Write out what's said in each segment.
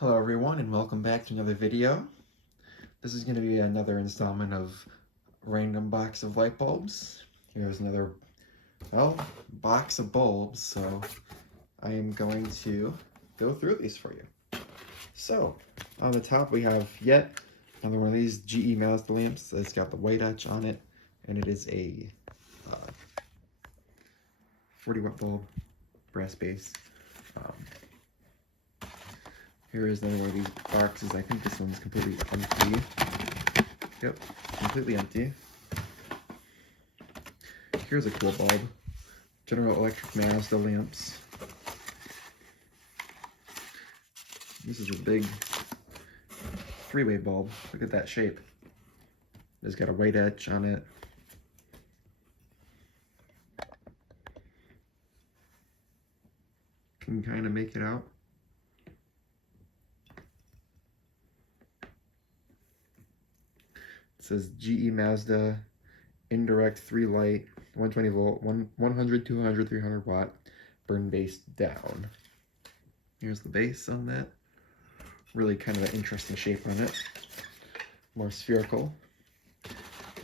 Hello everyone and welcome back to another video. This is going to be another installment of random box of light bulbs. Here's another, box of bulbs, so I am going to go through these for you. So, on the top we have yet another one of these GE Mazda lamps. It's got the white etch on it, and it is a 40 watt bulb, brass base. Here is another one of these boxes. I think this one's completely empty. Yep, completely empty. Here's a cool bulb. General Electric Mazda lamps. This is a big three-way bulb. Look at that shape. It's got a white etch on it. Can kind of make it out. It says GE Mazda indirect 3 light, 120 volt, 100, 200, 300 watt, burn base down. Here's the base on that. Really kind of an interesting shape on it. More spherical.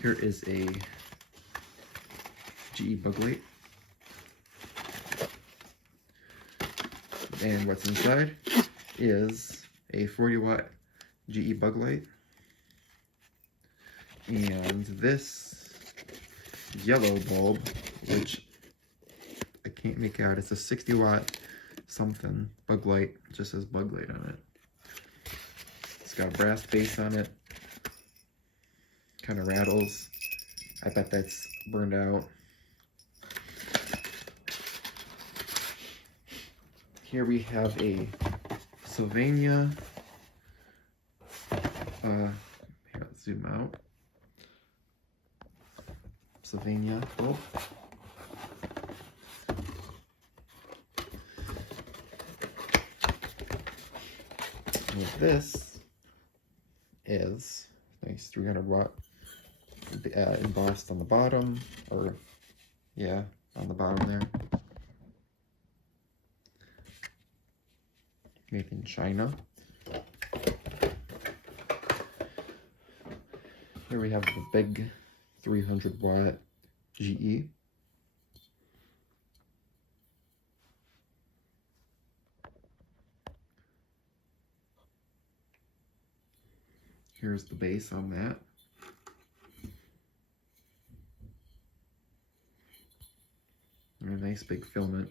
Here is a GE bug light. And what's inside is a 40 watt GE bug light. And this yellow bulb, which I can't make out, it's a 60 watt something bug light. It just says bug light on it. It's got a brass base on it. Kind of rattles. I bet that's burned out. Here we have a Sylvania. Here, let's zoom out. Sylvania bulb. And this is nice 300 watt embossed on the bottom, or yeah, on the bottom there. Made in China. Here we have the big 300 watt GE. Here's the base on that. And a nice big filament.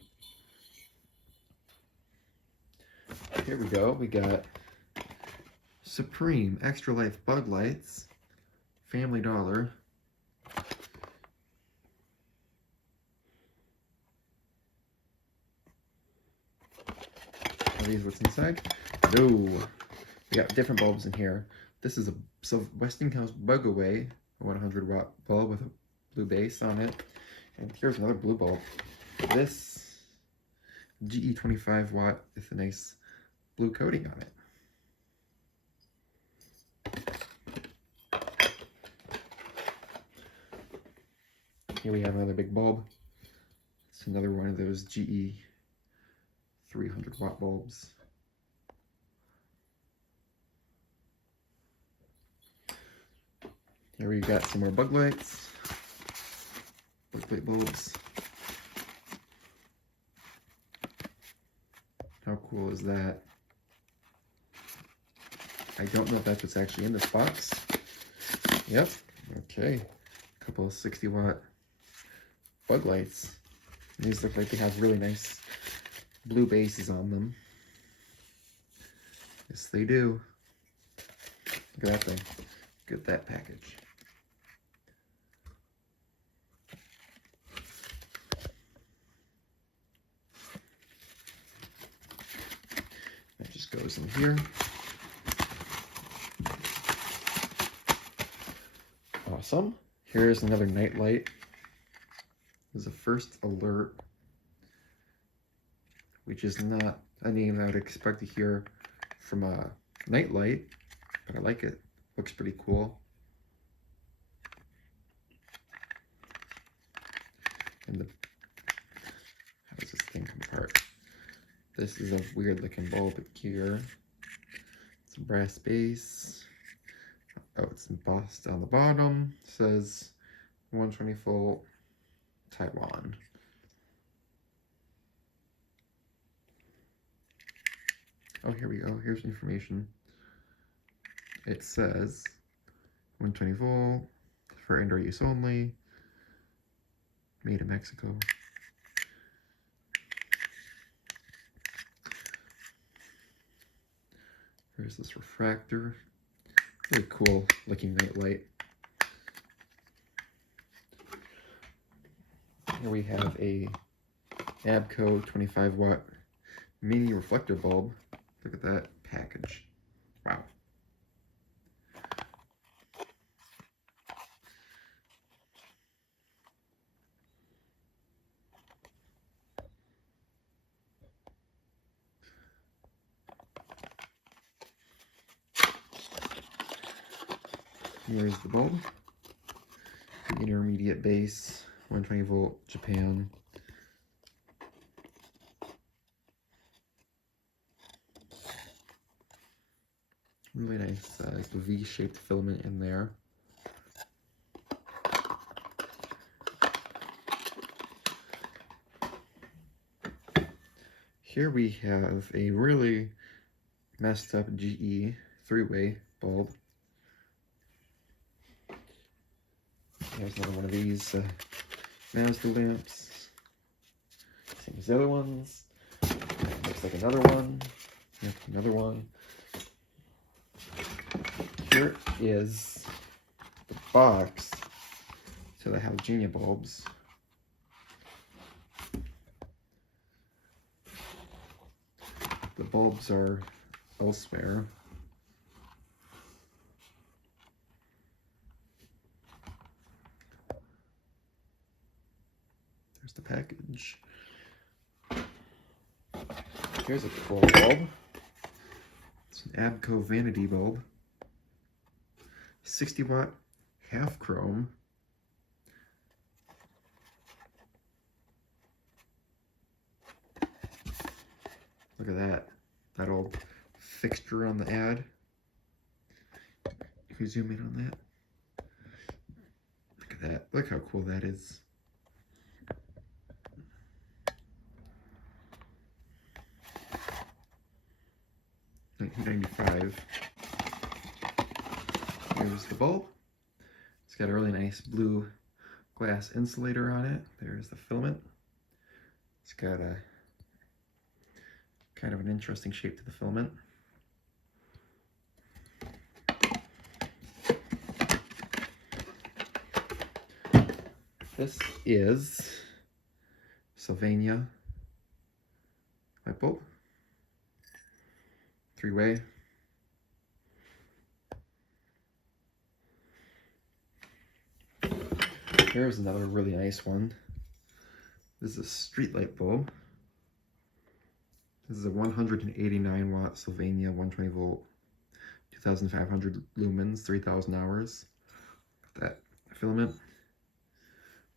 Here we go. We got Supreme Extra Life Bug Lights, Family Dollar. Are these what's inside? No. We got different bulbs in here. This is a Westinghouse Bug Away 100 watt bulb with a blue base on it. And here's another blue bulb. This GE 25 watt with a nice blue coating on it. Here we have another big bulb. It's another one of those GE 300 watt bulbs. Here we got some more bug lights. Bug light bulbs. How cool is that? I don't know if that's what's actually in this box. Yep. Okay. A couple of 60 watt bug lights. These look like they have really nice blue bases on them. Yes, they do. Look at that thing. Look at that package. That just goes in here. Awesome. Here's another night light. This is a First Alert, which is not a name I would expect to hear from a night light, but I like it. Looks pretty cool. And how does this thing come apart? This is a weird looking bulb here. It's a brass base. Oh, it's embossed on the bottom. It says 120 volt Taiwan. Oh, here we go. Here's information. It says 120 volt for indoor use only. Made in Mexico. There's this refractor. Really cool looking night light. Here we have a ABCO 25 watt mini reflector bulb. Look at that package. Wow. Here's the bulb. The intermediate base, 120 volt Japan. Really nice V-shaped filament in there. Here we have a really messed up GE 3-way bulb. There's another one of these Mazda lamps. Same as the other ones. Looks like another one. Yep, another one. Here is the box to the Halogenia bulbs. The bulbs are elsewhere. There's the package. Here's a cool bulb. It's an ABCO vanity bulb. 60 watt, half chrome. Look at that. That old fixture on the ad. If you zoom in on that. Look at that. Look how cool that is. $19.95. Here's the bulb. It's got a really nice blue glass insulator on it. There's the filament. It's got a kind of an interesting shape to the filament. This is Sylvania light bulb. 3-way. Here's another really nice one. This is a street light bulb. This is a 189 watt Sylvania 120 volt, 2,500 lumens, 3,000 hours. That filament.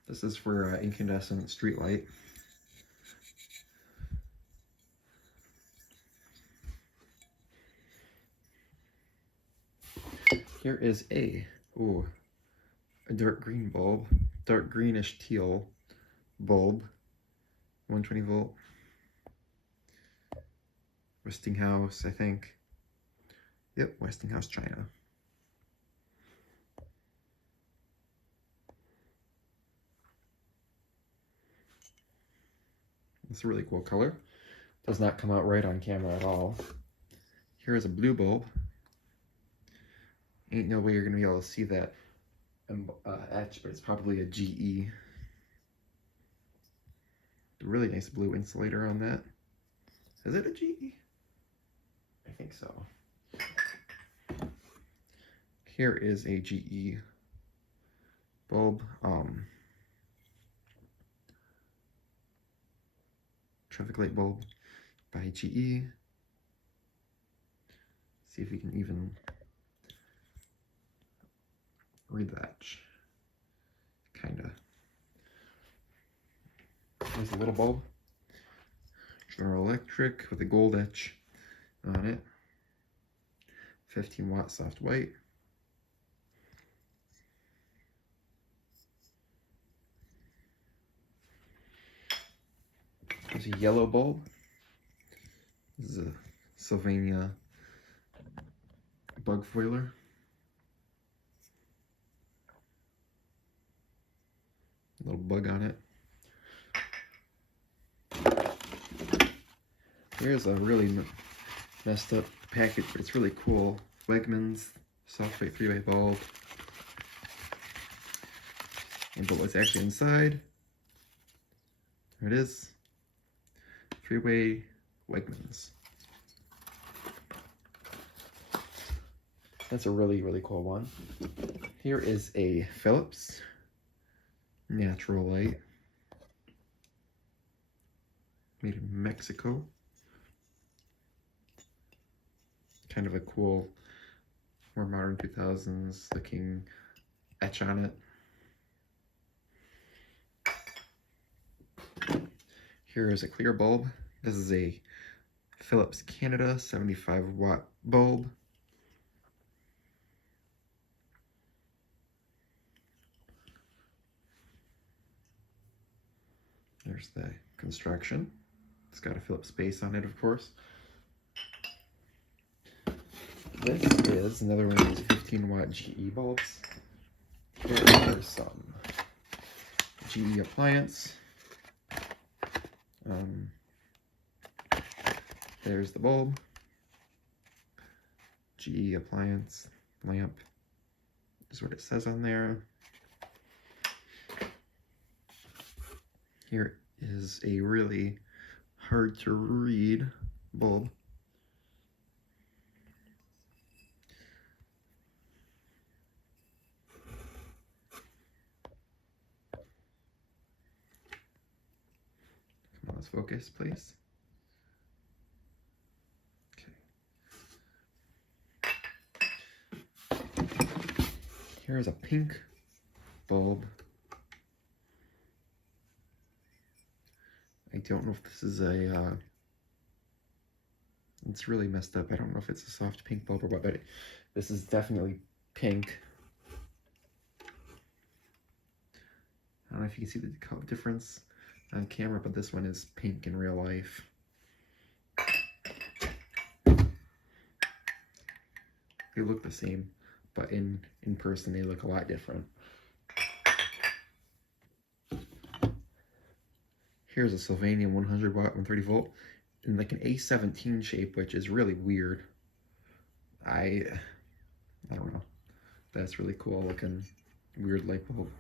This is for incandescent street light. Here is a dark green bulb, dark greenish teal bulb, 120 volt. Westinghouse, I think. Yep, Westinghouse, China. It's a really cool color. Does not come out right on camera at all. Here is a blue bulb. Ain't no way you're gonna be able to see that etch, but it's probably a GE. Really nice blue insulator on that. Is it a GE? I think so. Here is a GE bulb. Traffic light bulb by GE. See if we can even read that. Kinda. There's a little bulb. General Electric with a gold etch on it. 15-watt soft white. There's a yellow bulb. This is a Sylvania bug foiler. Little bug on it. Here's a really messed up package, but it's really cool. Wegmans soft white 3-way bulb. And what's actually inside. There it is. 3-way Wegmans. That's a really, really cool one. Here is a Philips natural light. Made in Mexico. Kind of a cool, more modern 2000s looking etch on it. Here is a clear bulb. This is a Philips Canada 75-watt bulb. There's the construction. It's got a Philips base on it, of course. This is another one of these 15-watt GE bulbs. Here are some GE appliance. There's the bulb. GE appliance lamp is what it says on there. Here is a really hard to read bulb. Come on, let's focus, please. Okay. Here's a pink bulb. I don't know if this is a, it's really messed up. I don't know if it's a soft pink bulb or what, but this is definitely pink. I don't know if you can see the color difference on camera, but this one is pink in real life. They look the same, but in person they look a lot different. Here's a Sylvania 100 watt 130 volt in like an A17 shape, which is really weird. I don't know. That's really cool looking, weird light bulb.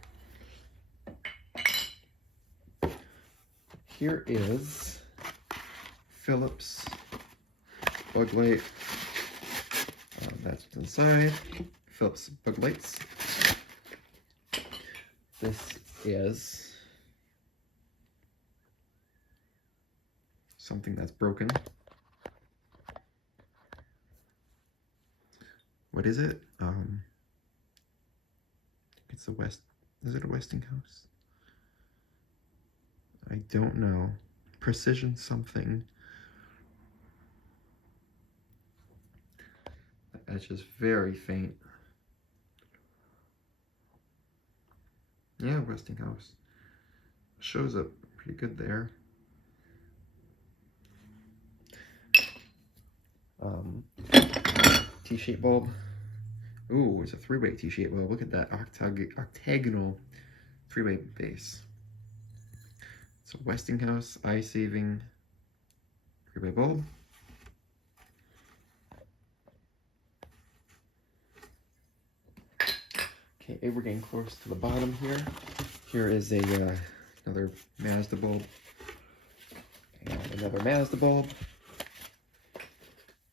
Here is Philips bug light. That's what's inside. Philips bug lights. This is something that's broken. What is it? It's a is it a Westinghouse? I don't know. Precision something. The edge is very faint. Yeah, Westinghouse. Shows up pretty good there. T-shaped bulb. Ooh, it's a 3-way T-shaped bulb. Look at that octagonal 3-way base. It's a Westinghouse eye-saving 3-way bulb. Okay, we're getting close to the bottom here. Here is a another Mazda bulb. And another Mazda bulb.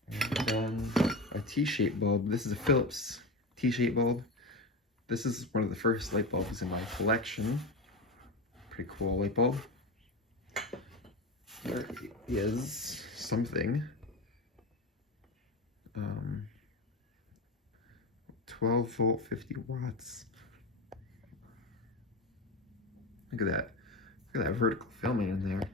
And then a T-shaped bulb. This is a Philips T-shaped bulb. This is one of the first light bulbs in my collection. Pretty cool light bulb. There is something. 12 volt, 50 watts. Look at that. Look at that vertical filming in there.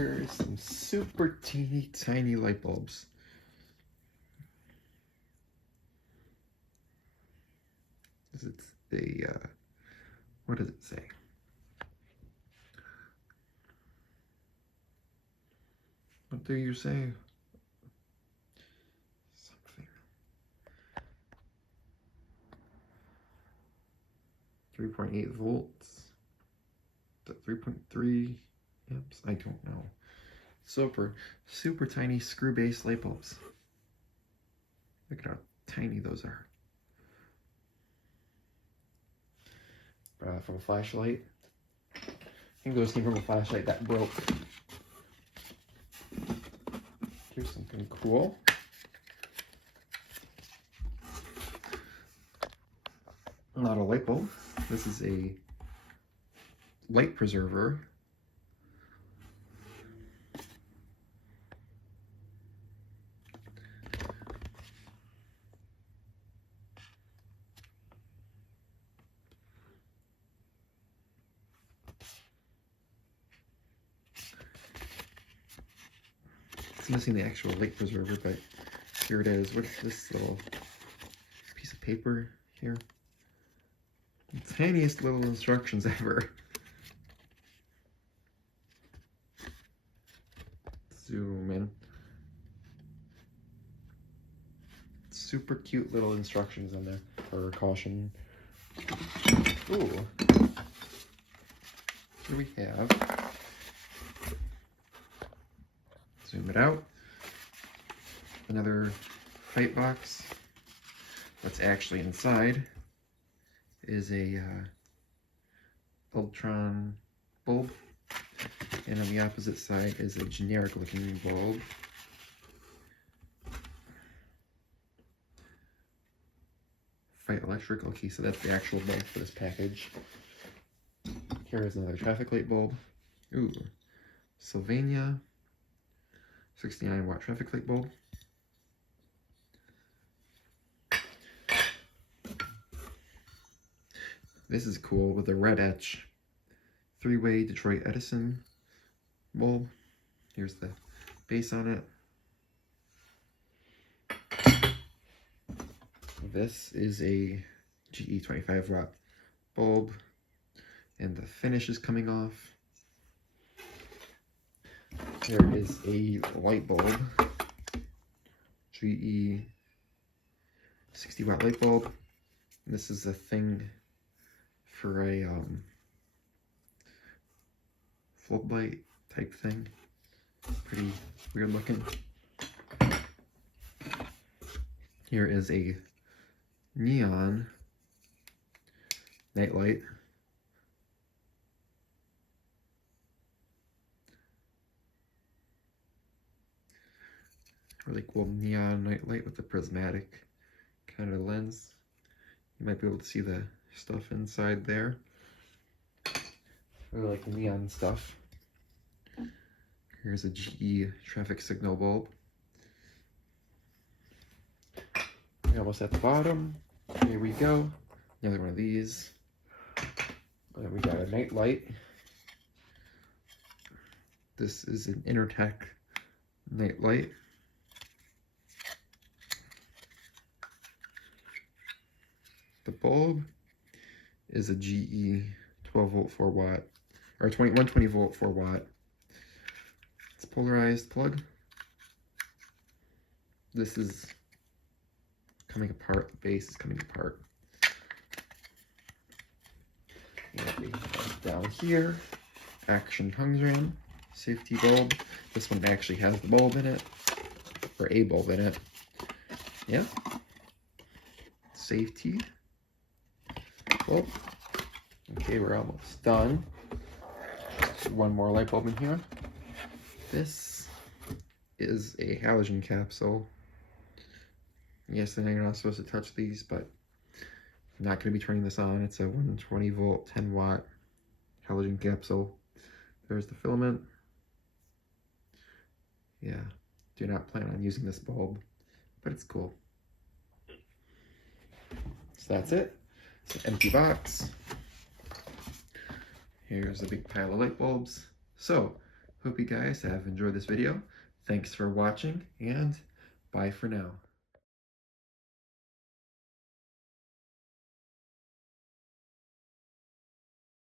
Here's some super teeny tiny light bulbs. It's a, what does it say? What do you say? Something. 3.8 volts. 3.3 amps. I don't know. Super tiny screw base light bulbs. Look at how tiny those are. From a flashlight. I think those came from a flashlight that broke. Here's something cool. Not a light bulb. This is a light preserver. It's missing the actual light preserver, but here it is. What's this little piece of paper here? The tiniest little instructions ever. Zoom in. Super cute little instructions on there for caution. Ooh. Here we have. Zoom it out. Another fight box. What's actually inside is a Ultron bulb, and on the opposite side is a generic looking bulb. Fight electric. Okay, so that's the actual bulb for this package. Here is another traffic light bulb. Ooh, Sylvania 69 watt traffic light bulb. This is cool with a red etch. 3-way Detroit Edison bulb. Here's the base on it. This is a GE 25 watt bulb, and the finish is coming off. There is a light bulb, GE 60 watt light bulb. This is a thing for a floodlight type thing. Pretty weird looking. Here is a neon nightlight. Really cool neon nightlight with a prismatic kind of lens. You might be able to see the stuff inside there. Really like neon stuff. Here's a GE traffic signal bulb. We're almost at the bottom. Here we go. Another one of these. And then we got a night light. This is an Intertech night light. The bulb is a GE 12 volt 4 watt, or 120 volt 4 watt. It's polarized plug. This is coming apart, the base is coming apart. And down here, Action Tungsram safety bulb. This one actually has the bulb in it, or a bulb in it. Yeah. Safety. Bulb. Okay, we're almost done. Just one more light bulb in here. This is a halogen capsule. Yes, I know you're not supposed to touch these, but I'm not going to be turning this on. It's a 120 volt, 10 watt halogen capsule. There's the filament. Yeah, do not plan on using this bulb, but it's cool. So that's it. It's an empty box. Here's a big pile of light bulbs. So Hope you guys have enjoyed this video. Thanks for watching, and bye for now.